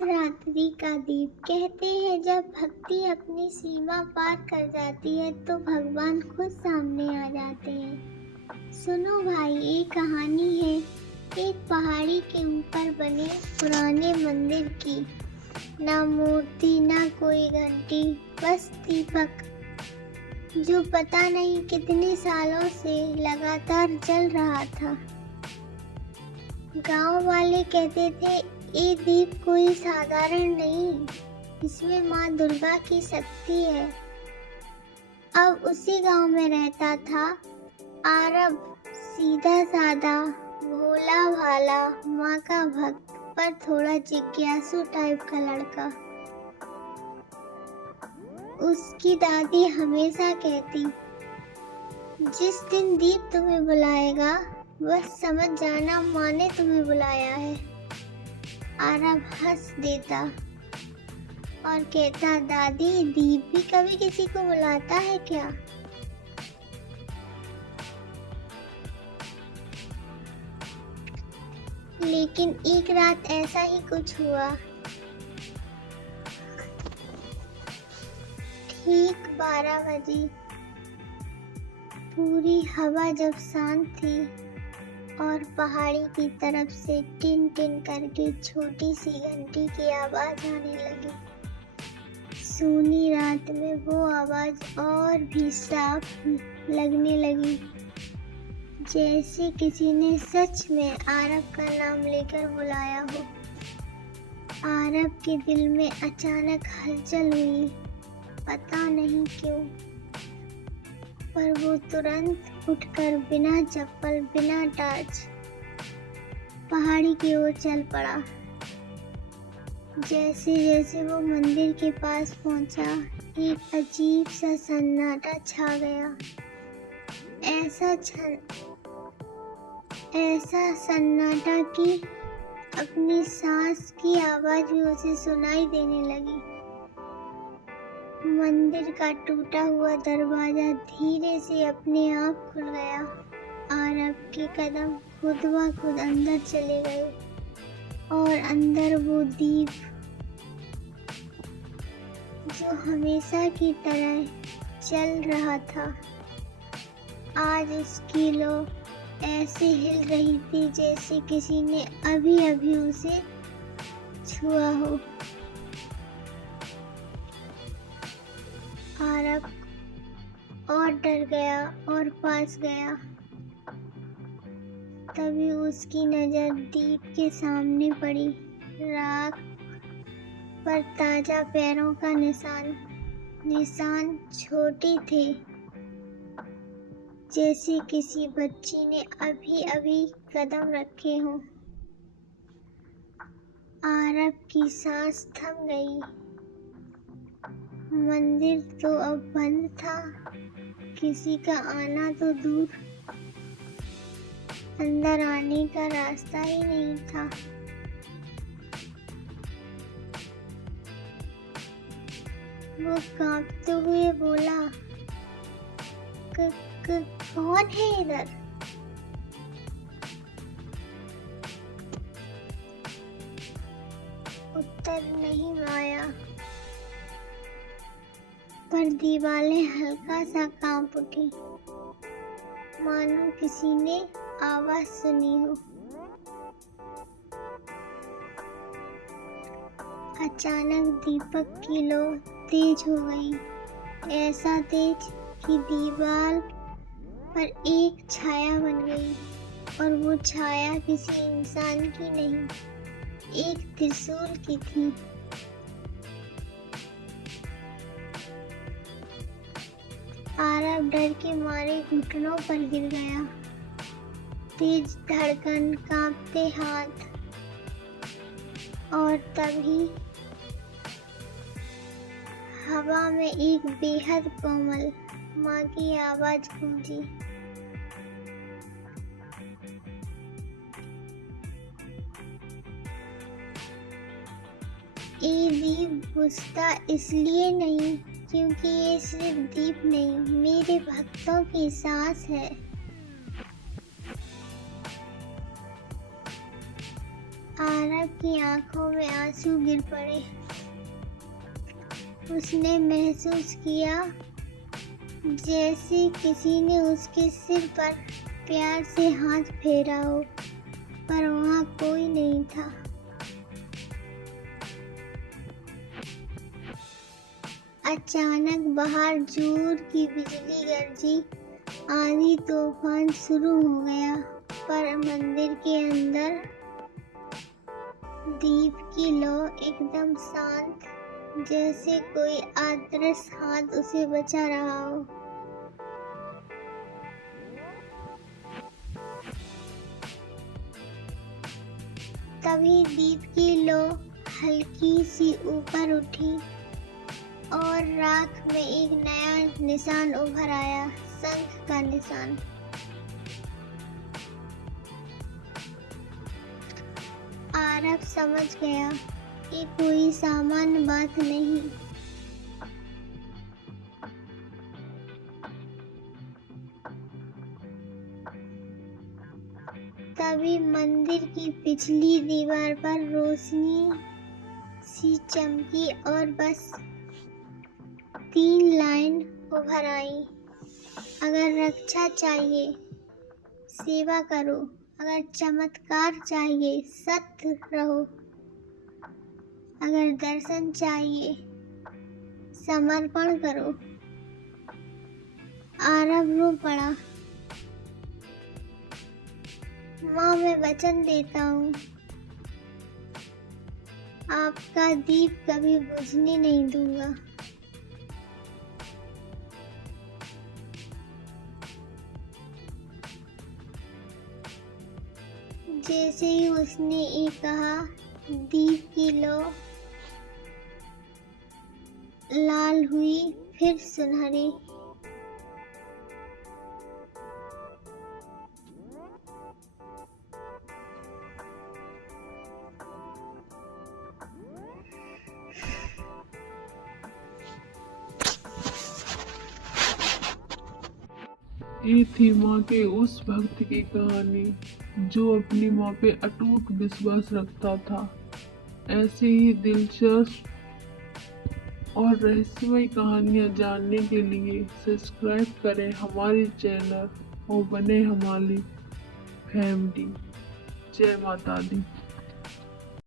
मध्यरात्रि का दीप। कहते हैं जब भक्ति अपनी सीमा पार कर जाती है तो भगवान खुद सामने आ जाते हैं। सुनो भाई, एक कहानी है एक पहाड़ी के ऊपर बने पुराने मंदिर की। ना मूर्ति ना कोई घंटी, बस दीपक जो पता नहीं कितने सालों से लगातार जल रहा था। गांव वाले कहते थे ये दीप कोई साधारण नहीं, इसमें माँ दुर्गा की शक्ति है। अब उसी गांव में रहता था आरब, सीधा साधा, भोला भाला, माँ का भक्त पर थोड़ा जिज्ञासु टाइप का लड़का। उसकी दादी हमेशा कहती, जिस दिन दीप तुम्हें बुलाएगा बस समझ जाना माँ ने तुम्हें बुलाया है। आरब हंस देता और कहता, दादी दीप भी कभी किसी को बुलाता है क्या? लेकिन एक रात ऐसा ही कुछ हुआ। ठीक 12 बजे पूरी हवा जब शांत थी और पहाड़ी की तरफ से टिन टिन करके छोटी सी घंटी की आवाज आने लगी। सूनी रात में वो आवाज और भी साफ लगने लगी, जैसे किसी ने सच में आरब का नाम लेकर बुलाया हो। आरब के दिल में अचानक हलचल हुई, पता नहीं क्यों, पर वो तुरंत उठकर बिना चप्पल बिना टार्च पहाड़ी की ओर चल पड़ा। जैसे जैसे वो मंदिर के पास पहुंचा, एक अजीब सा सन्नाटा छा गया। ऐसा सन्नाटा कि अपनी सांस की आवाज भी उसे सुनाई देने लगी। मंदिर का टूटा हुआ दरवाजा धीरे से अपने आप खुल गया। आरब के कदम खुद ब खुद अंदर चले गए और अंदर वो दीप जो हमेशा की तरह चल रहा था, आज उसकी लौ ऐसे हिल रही थी जैसे किसी ने अभी अभी उसे छुआ हो। आरब और डर गया और पास गया। तभी उसकी नजर दीप के सामने पड़ी। राख पर ताजा पैरों का निशान छोटे थे, जैसे किसी बच्ची ने अभी अभी कदम रखे हों। आरब की सांस थम गई। मंदिर तो अब बंद था, किसी का आना तो दूर, अंदर आने का रास्ता ही नहीं था। वो कांपते हुए बोला, कौन है इधर? उत्तर नहीं आया, पर दीवारें हल्का सा कांप उठी, मानो किसी ने आवाज सुनी हो। अचानक दीपक की लौ तेज हो गई, ऐसा तेज कि दीवार पर एक छाया बन गई, और वो छाया किसी इंसान की नहीं, एक त्रिशूल की थी। आरब डर के मारे घुटनों पर गिर गया। तेज धड़कन, कांपते हाथ, और तभी हवा में एक बेहद कोमल माँ की आवाज गूंजी, ये दीप बुझता इसलिए नहीं क्योंकि ये सिर्फ दीप नहीं, मेरे भक्तों की सांस है। आरब की आंखों में आंसू गिर पड़े। उसने महसूस किया जैसे किसी ने उसके सिर पर प्यार से हाथ फेरा हो, पर वहां कोई नहीं था। अचानक बाहर जोर की बिजली गरजी, आंधी तूफान शुरू हो गया, पर मंदिर के अंदर दीप की लौ एकदम शांत, जैसे कोई अदृश्य हाथ उसे बचा रहा हो। तभी दीप की लौ हल्की सी ऊपर उठी और राख में एक नया निशान उभर आया, शंख का निशान। आरव समझ गया कि कोई सामान्य बात नहीं। तभी मंदिर की पिछली दीवार पर रोशनी सी चमकी और बस 3 लाइन उभर आई। अगर रक्षा चाहिए, सेवा करो। अगर चमत्कार चाहिए, सत्य रहो। अगर दर्शन चाहिए, समर्पण करो। आरव रो पड़ा। माँ, मैं वचन देता हूँ, आपका दीप कभी बुझने नहीं दूंगा। जैसे ही उसने ये कहा, दीप की लौ लाल हुई, फिर सुनहरी। ये थी माँ के उस भक्त की कहानी जो अपनी माँ पे अटूट विश्वास रखता था। ऐसे ही दिलचस्प और रहस्यमय कहानियाँ जानने के लिए सब्सक्राइब करें हमारे चैनल और बने हमारी फैमिली। जय माता दी।